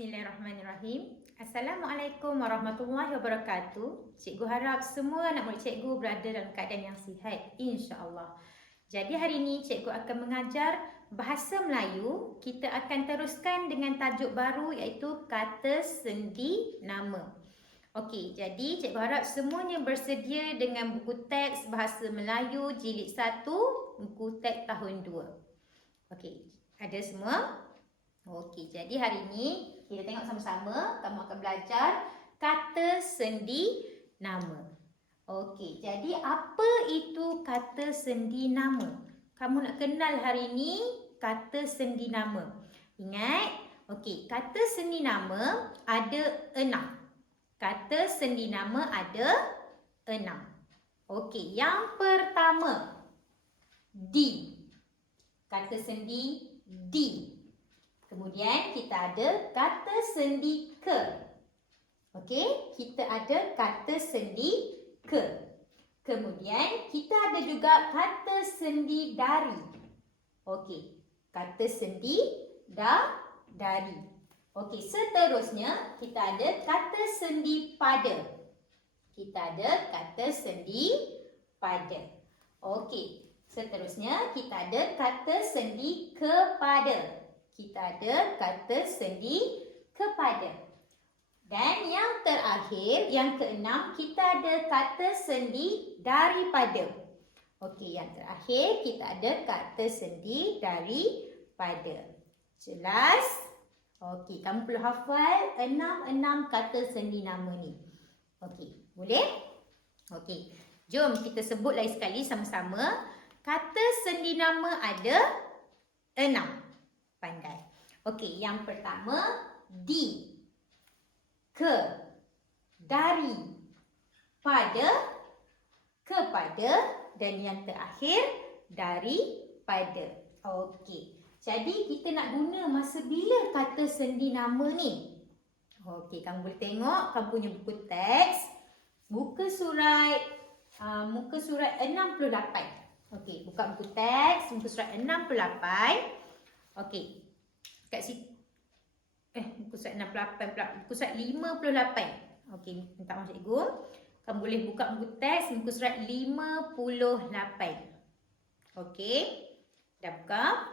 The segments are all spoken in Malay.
Bismillahirrahmanirrahim. Assalamualaikum warahmatullahi wabarakatuh. Cikgu harap semua anak murid cikgu berada dalam keadaan yang sihat, insya-Allah. Jadi hari ini cikgu akan mengajar bahasa Melayu. Kita akan teruskan dengan tajuk baru iaitu kata sendi nama. Okey, jadi cikgu harap semuanya bersedia dengan buku teks bahasa Melayu jilid 1, buku teks tahun 2. Okey, ada semua? Okey, jadi hari ini kita tengok sama-sama. Kamu akan belajar kata sendi nama. Okey, jadi apa itu kata sendi nama? Kamu nak kenal hari ini kata sendi nama. Ingat, okey, kata sendi nama ada 6. Kata sendi nama ada 6. Okey, yang pertama, di. Kata sendi di. Kemudian kita ada kata sendi ke. Okey, kita ada kata sendi ke. Kemudian kita ada juga kata sendi dari. Okey, kata sendi dari. Okey, seterusnya kita ada kata sendi pada. Kita ada kata sendi pada. Okey, seterusnya kita ada kata sendi kepada. Kita ada kata sendi kepada. Dan yang terakhir, yang keenam, kita ada kata sendi daripada. Okey, yang terakhir kita ada kata sendi daripada. Jelas? Okey, kamu perlu hafal 6 kata sendi nama ni. Okey, boleh? Okey, jom kita sebut lagi sekali sama-sama. Kata sendi nama ada 6. Pandai. Okey, yang pertama di, ke, dari, pada, kepada dan yang terakhir daripada. Okey. Jadi kita nak guna masa bila kata sendi nama ni? Okey, kamu boleh tengok kamu punya buku teks muka surat 68. Okey, buka buku teks muka surat 68. Okey. Kat situ muka surat 68 pula. Muka surat 58. Okey, minta maaf cikgu. Kamu boleh buka buku teks muka surat 58. Okey. Dah buka.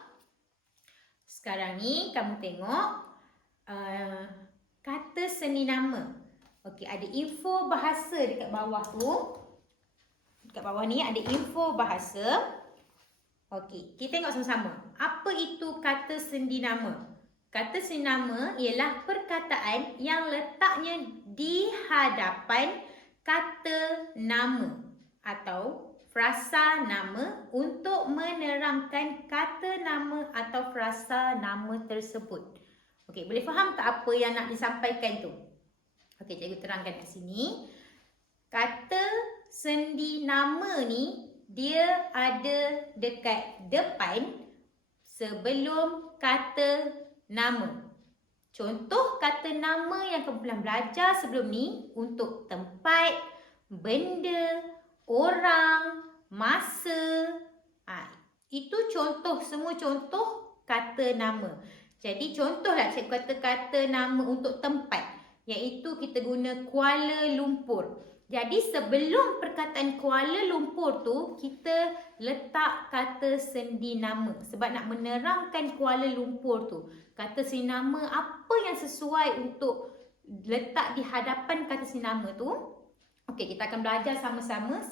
Sekarang ni kamu tengok kata sendi nama. Okey, ada info bahasa dekat bawah tu. Dekat bawah ni ada info bahasa. Okey, kita tengok sama-sama. Apa itu kata sendi nama? Kata sendi nama ialah perkataan yang letaknya di hadapan kata nama atau frasa nama untuk menerangkan kata nama atau frasa nama tersebut. Okey, boleh faham tak apa yang nak disampaikan tu? Okey, cikgu terangkan kat sini. Kata sendi nama ni dia ada dekat depan sebelum kata nama. Contoh kata nama yang kamu pernah belajar sebelum ni untuk tempat, benda, orang, masa. Itu contoh, semua contoh kata nama. Jadi contohlah cikgu kata kata nama untuk tempat, iaitu kita guna Kuala Lumpur. Jadi sebelum perkataan Kuala Lumpur tu, kita letak kata sendi nama. Sebab nak menerangkan Kuala Lumpur tu. Kata sendi nama apa yang sesuai untuk letak di hadapan kata sendi nama tu. Okey, kita akan belajar sama-sama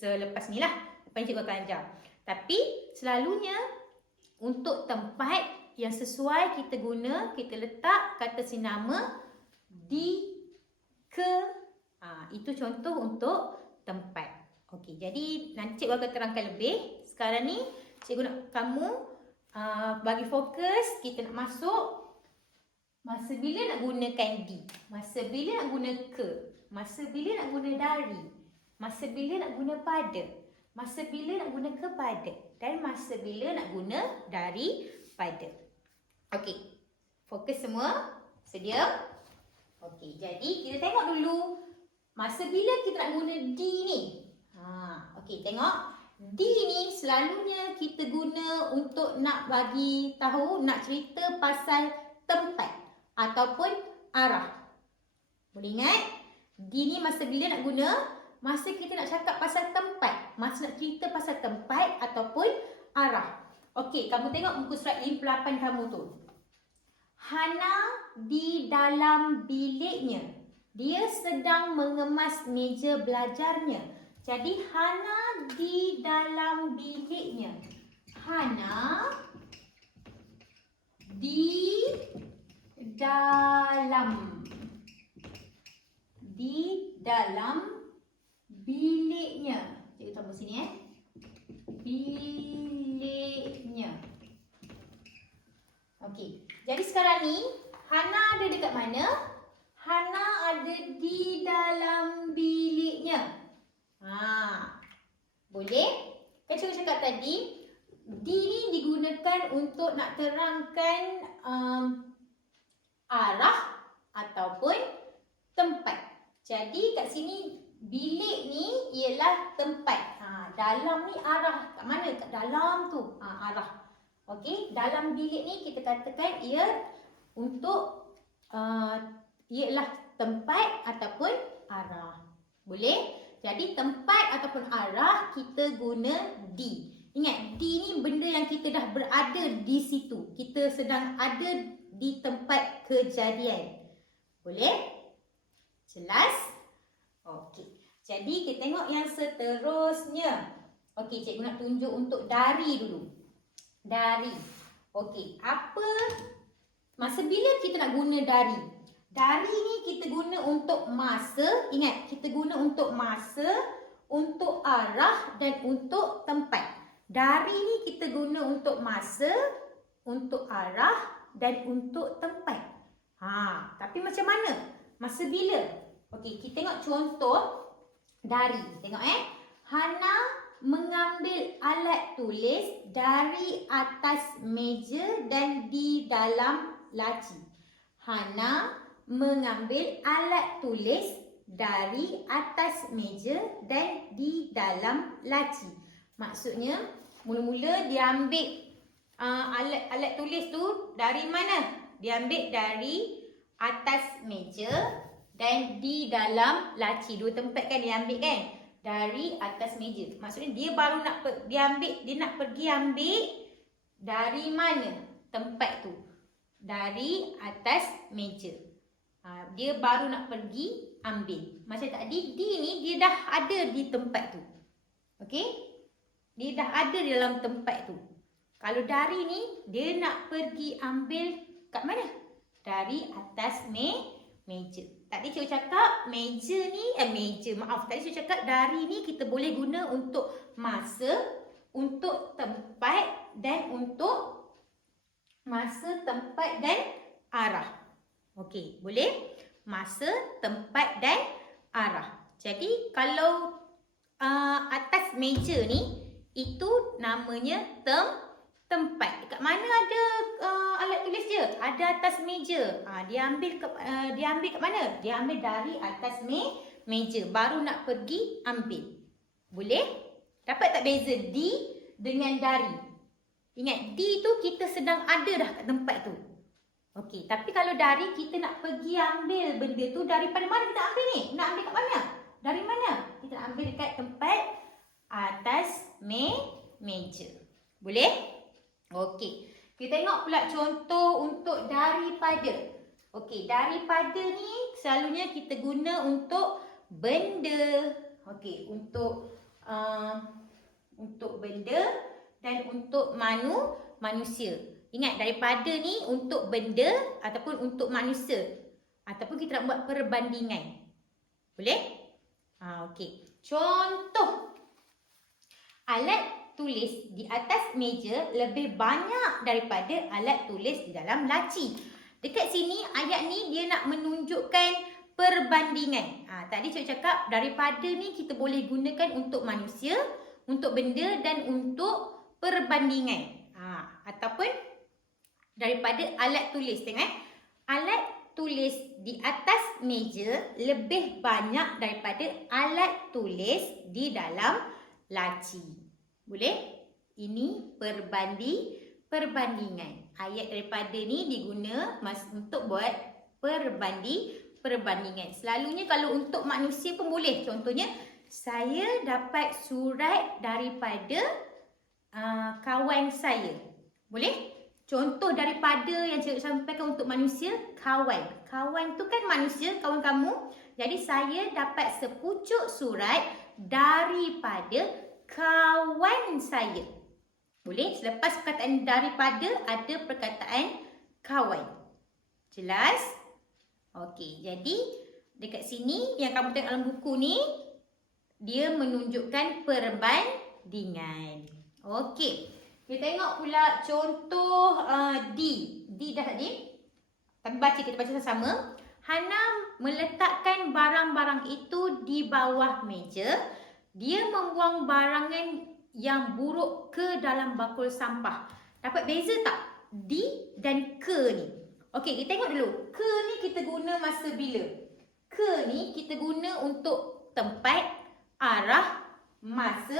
selepas ni lah. Lepas ni cikgu akan ajar. Tapi selalunya untuk tempat yang sesuai kita guna, kita letak kata sendi nama di, ke. Itu contoh untuk tempat. Okey, jadi nanti cikgu akan terangkan lebih. Sekarang ni cikgu nak kamu bagi fokus. Kita nak masuk masa bila nak gunakan di, masa bila nak guna ke, masa bila nak guna dari, masa bila nak guna pada, masa bila nak guna kepada dan masa bila nak guna daripada. Okey, fokus semua. Sedia? Okey, jadi kita tengok dulu masa bila kita nak guna di ni. Okey, tengok. Di ni selalunya kita guna untuk nak bagi tahu, nak cerita pasal tempat ataupun arah. Boleh ingat? D ni masa bila nak guna? Masa kita nak cakap pasal tempat. Masa nak cerita pasal tempat ataupun arah. Okey, kamu tengok muka surat 58 kamu tu. Hana di dalam biliknya. Dia sedang mengemas meja belajarnya. Jadi Hana di dalam biliknya. Hana di dalam biliknya. Cikgu tambah sini biliknya. Okey. Jadi sekarang ni Hana ada dekat mana? Hana ada di dalam biliknya. Boleh? Kan cikgu cakap tadi, D ni digunakan untuk nak terangkan arah ataupun tempat. Jadi kat sini bilik ni ialah tempat. Dalam ni arah. Kat mana? Kat dalam tu. Arah. Okey, dalam bilik ni kita katakan ia untuk ialah tempat ataupun arah. Boleh? Jadi tempat ataupun arah kita guna D. Ingat, D ni benda yang kita dah berada di situ. Kita sedang ada di tempat kejadian. Boleh? Jelas? Okey. Jadi kita tengok yang seterusnya. Okey, cikgu nak tunjuk untuk dari dulu. Dari. Okey, apa masa bila kita nak guna dari? Dari ni kita guna untuk masa. Ingat, kita guna untuk masa, untuk arah dan untuk tempat. Dari ni kita guna untuk masa, untuk arah dan untuk tempat. Tapi macam mana? Masa bila? Okey, kita tengok contoh dari. Tengok Hana mengambil alat tulis dari atas meja dan di dalam laci. Hana mengambil alat tulis dari atas meja dan di dalam laci. Maksudnya, mula-mula dia ambil alat tulis tu dari mana? Dia ambil dari atas meja dan di dalam laci. Dua tempat kan dia ambil kan? Dari atas meja. Maksudnya dia baru nak dia nak pergi ambil dari mana tempat tu? Dari atas meja. Dia baru nak pergi ambil. Macam tadi, D ni dia dah ada di tempat tu. Okey? Dia dah ada di dalam tempat tu. Kalau dari ni, dia nak pergi ambil kat mana? Dari atas meja. Tadi cikgu cakap meja ni, Tadi cikgu cakap dari ni kita boleh guna untuk masa, untuk tempat dan untuk masa, tempat dan arah. Okey, boleh? Masa, tempat dan arah. Jadi kalau atas meja ni, itu namanya tempat. Kat mana ada alat tulis dia? Ada atas meja. Dia ambil kat mana? Dia ambil dari atas meja. Baru nak pergi ambil. Boleh? Dapat tak beza D dengan dari? Ingat, D tu kita sedang ada dah kat tempat tu. Okey, tapi kalau dari kita nak pergi ambil benda tu, daripada mana kita ambil ni? Nak ambil kat mana? Dari mana? Kita nak ambil dekat tempat atas meja. Boleh? Okey. Kita tengok pula contoh untuk daripada. Okey, daripada ni selalunya kita guna untuk benda. Okey, untuk benda dan untuk manusia. Ingat, daripada ni untuk benda ataupun untuk manusia. Ataupun kita nak buat perbandingan. Boleh? Okey. Contoh. Alat tulis di atas meja lebih banyak daripada alat tulis di dalam laci. Dekat sini, ayat ni dia nak menunjukkan perbandingan. Tadi saya cakap daripada ni kita boleh gunakan untuk manusia, untuk benda dan untuk perbandingan. Ataupun daripada alat tulis. Tengok alat tulis di atas meja lebih banyak daripada alat tulis di dalam laci. Boleh? Ini perbandingan. Ayat daripada ni diguna untuk buat perbandingan. Selalunya kalau untuk manusia pun boleh. Contohnya, saya dapat surat daripada kawan saya. Boleh? Contoh daripada yang cikgu sampaikan untuk manusia, kawan. Kawan tu kan manusia, kawan kamu. Jadi saya dapat sepucuk surat daripada kawan saya. Boleh? Selepas perkataan daripada, ada perkataan kawan. Jelas? Okey, jadi dekat sini yang kamu tengok dalam buku ni, dia menunjukkan perbandingan. Okey, kita tengok pula contoh D. D dah tadi. Tapi kita baca sama-sama. Hana meletakkan barang-barang itu di bawah meja. Dia membuang barangan yang buruk ke dalam bakul sampah. Dapat beza tak? D dan ke ni. Okey, kita tengok dulu. Ke ni kita guna masa bila? Ke ni kita guna untuk tempat, arah, masa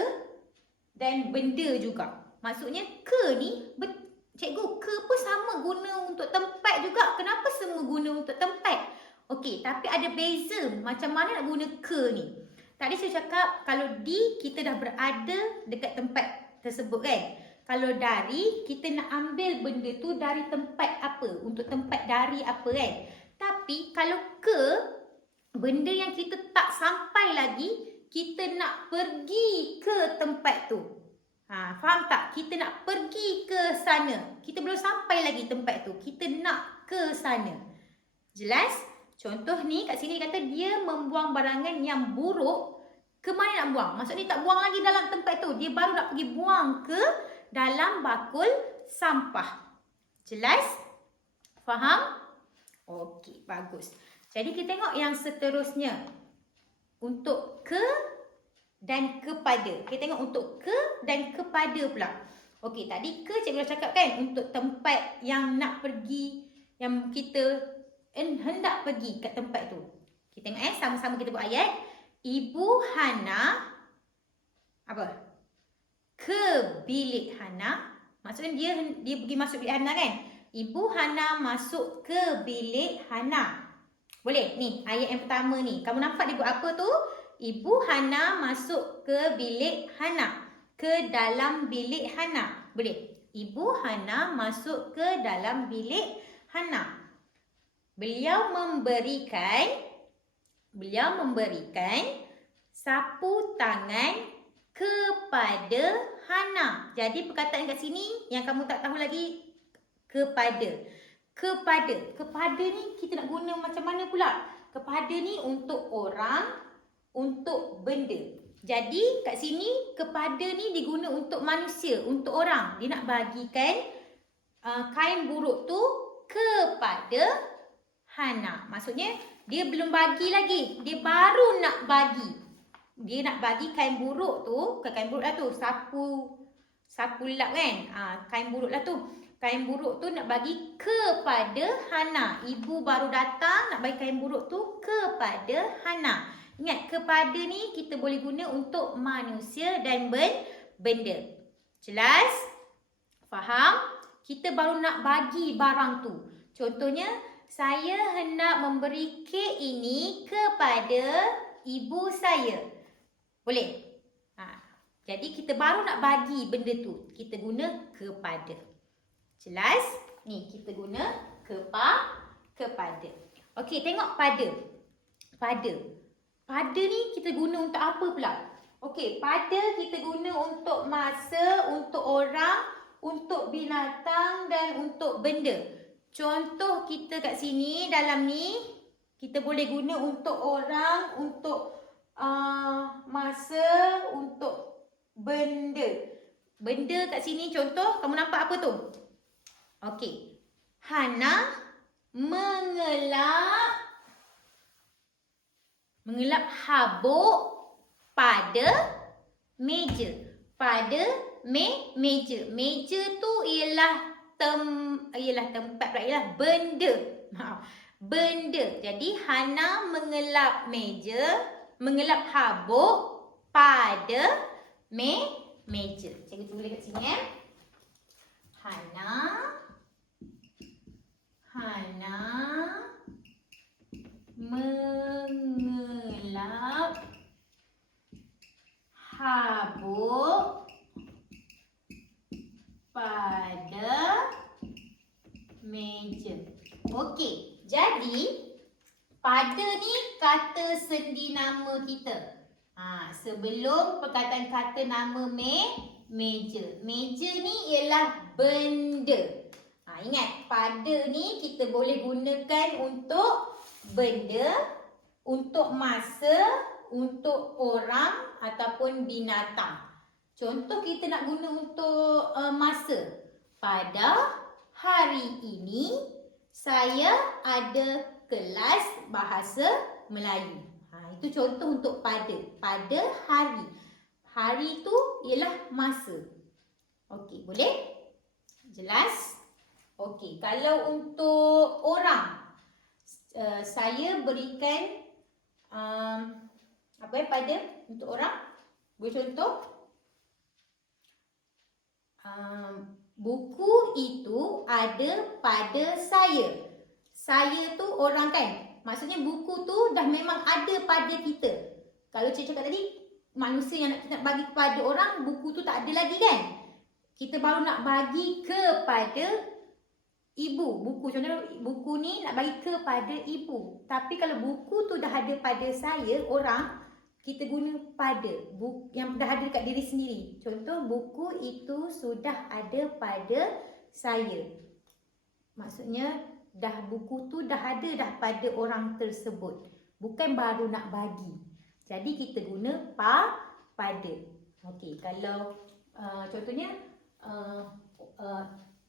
dan benda juga. Maksudnya ke ni, cikgu, ke pun sama guna untuk tempat juga. Kenapa semua guna untuk tempat? Okey, tapi ada beza macam mana nak guna ke ni. Tadi saya cakap kalau di kita dah berada dekat tempat tersebut kan. Kalau dari kita nak ambil benda tu dari tempat apa, untuk tempat dari apa kan. Tapi kalau ke, benda yang kita tak sampai lagi, kita nak pergi ke tempat tu. Faham tak? Kita nak pergi ke sana. Kita belum sampai lagi tempat tu. Kita nak ke sana. Jelas? Contoh ni kat sini kata dia membuang barangan yang buruk. Ke mana nak buang? Maksudnya tak buang lagi dalam tempat tu. Dia baru nak pergi buang ke dalam bakul sampah. Jelas? Faham? Okey, bagus. Jadi kita tengok yang seterusnya. Untuk ke dan kepada. Kita tengok untuk ke dan kepada pula. Okey, tadi ke cikgu dah cakap kan. Untuk tempat yang nak pergi, yang kita hendak pergi kat tempat tu. Kita tengok sama-sama kita buat ayat. Ibu Hana apa? Ke bilik Hana. Maksudnya dia pergi masuk bilik Hana kan? Ibu Hana masuk ke bilik Hana. Boleh? Ni ayat yang pertama ni. Kamu nampak dia buat apa tu? Ibu Hana masuk ke bilik Hana. Ke dalam bilik Hana. Boleh? Ibu Hana masuk ke dalam bilik Hana. Beliau memberikan sapu tangan kepada Hana. Jadi perkataan kat sini yang kamu tak tahu lagi, kepada. Kepada ni kita nak guna macam mana pula? Kepada ni untuk orang, untuk benda. Jadi kat sini kepada ni diguna untuk manusia, untuk orang. Dia nak bagikan kain buruk tu kepada Hana. Maksudnya dia belum bagi lagi. Dia baru nak bagi. Dia nak bagi kain buruk tu. Kain buruk lah tu. Sapu lap kan. Kain buruk lah tu. Kain buruk tu nak bagi kepada Hana. Ibu baru datang nak bagi kain buruk tu kepada Hana. Ingat, kepada ni kita boleh guna untuk manusia dan benda. Jelas? Faham? Kita baru nak bagi barang tu. Contohnya, saya hendak memberi kek ini kepada ibu saya. Boleh? Jadi kita baru nak bagi benda tu. Kita guna kepada. Jelas? Ni kita guna kepada. Okey, tengok pada. Pada ni kita guna untuk apa pula? Okey, pada kita guna untuk masa, untuk orang, untuk binatang dan untuk benda. Contoh kita kat sini dalam ni kita boleh guna untuk orang, untuk masa, untuk benda. Benda kat sini contoh, kamu nampak apa tu? Okey. Hana mengelap habuk pada meja. Pada meja. Meja tu ialah tempat pula, ialah benda. Benda. Jadi Hana mengelap mengelap habuk pada meja. Cikgu tulis kat sini ya. Hana meja. Okey, jadi pada ni kata sendi nama kita. Sebelum perkataan kata nama meja. Meja ni ialah benda. Ingat, pada ni kita boleh gunakan untuk benda, untuk masa, untuk orang ataupun binatang. Contoh kita nak guna untuk masa. Pada hari ini saya ada kelas bahasa Melayu. Itu contoh untuk pada. Pada hari. Hari tu ialah masa. Okey, boleh? Jelas? Okey, kalau untuk orang, saya berikan pada untuk orang. Boleh contoh? Buku itu ada pada saya. Saya tu orang kan? Maksudnya buku tu dah memang ada pada kita. Kalau cikgu cakap tadi, manusia yang kita nak bagi kepada orang, buku tu tak ada lagi kan? Kita baru nak bagi kepada ibu. Buku, contoh buku ni nak bagi kepada ibu. Tapi kalau buku tu dah ada pada saya, orang, kita guna pada. Yang dah ada dekat diri sendiri. Contoh, buku itu sudah ada pada saya. Maksudnya, buku tu dah ada dah pada orang tersebut. Bukan baru nak bagi. Jadi kita guna pada. Okey, kalau contohnya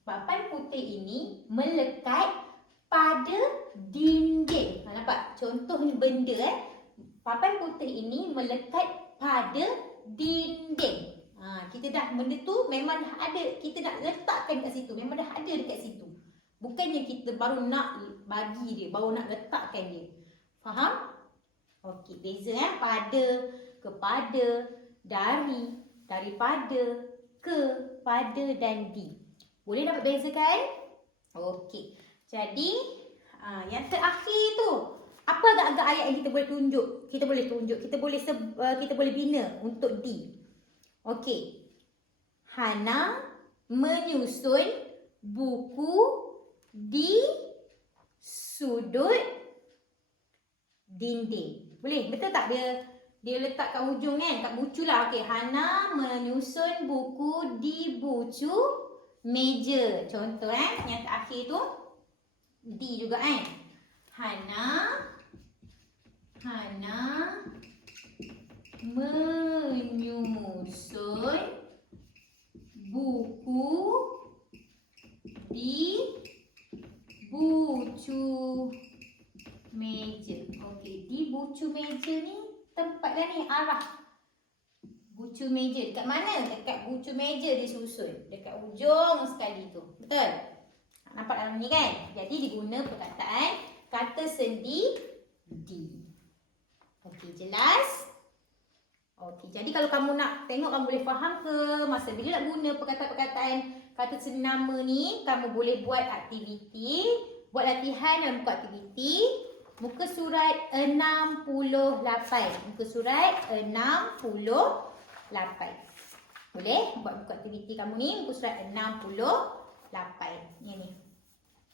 papan putih ini melekat pada dinding. Nampak? Contoh ni benda papan putih ini melekat pada dinding. Kita dah benda tu memang dah ada. Kita nak letakkan kat situ. Memang dah ada dekat situ. Bukannya kita baru nak bagi dia, baru nak letakkan dia. Faham? Okey, beza pada, kepada, dari, daripada, ke, pada dan di. Boleh dapat bezakan? Okey. Jadi, yang terakhir tu, apa agak-agak ayat yang kita boleh tunjuk? Kita boleh bina untuk di. Okey. Hana menyusun buku di sudut dinding. Boleh? Betul tak dia letak kat hujung kan? Kat bucu lah. Okey, Hana menyusun buku di bucu meja. Contoh yang terakhir tu di juga kan? Hana menyusun buku di bucu meja. Okey, di bucu meja ni tempat dah ni, arah bucu meja. Dekat mana? Dekat bucu meja disusun. Dekat ujung sekali tu. Betul? Nampak dalam ni kan? Jadi diguna perkataan kata sendi di. Okey, jelas? Okey, jadi kalau kamu nak tengok, kamu boleh faham ke masa bila nak guna perkataan-perkataan kata sendi nama ni, kamu boleh buat aktiviti, buat latihan dalam buku aktiviti. Muka surat 68. Muka surat 68. Boleh buat buku aktiviti kamu ni, muka surat 68. Ni.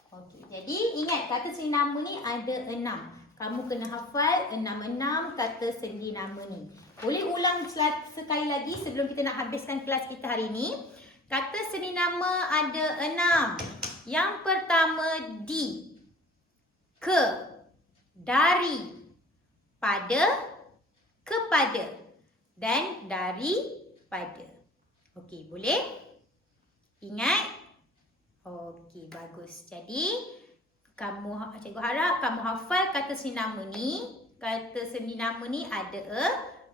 Okey, jadi ingat kata sendi nama ni ada 6. Kamu kena hafal 6 kata sendi nama ni. Boleh ulang sekali lagi sebelum kita nak habiskan kelas kita hari ni. Kata sendi nama ada 6. Yang pertama di, ke, dari, pada, kepada dan daripada. Okey, boleh? Ingat? Okey, bagus. Jadi, cikgu harap kamu hafal kata sendi nama ni. Kata sendi nama ni ada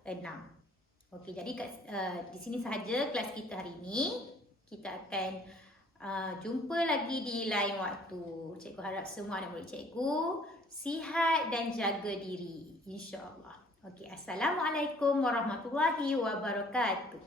6. Okey, jadi di sini sahaja kelas kita hari ini. Kita akan jumpa lagi di lain waktu. Cikgu harap semua anak murid cikgu sihat dan jaga diri, insya-Allah. Okey, assalamualaikum warahmatullahi wabarakatuh.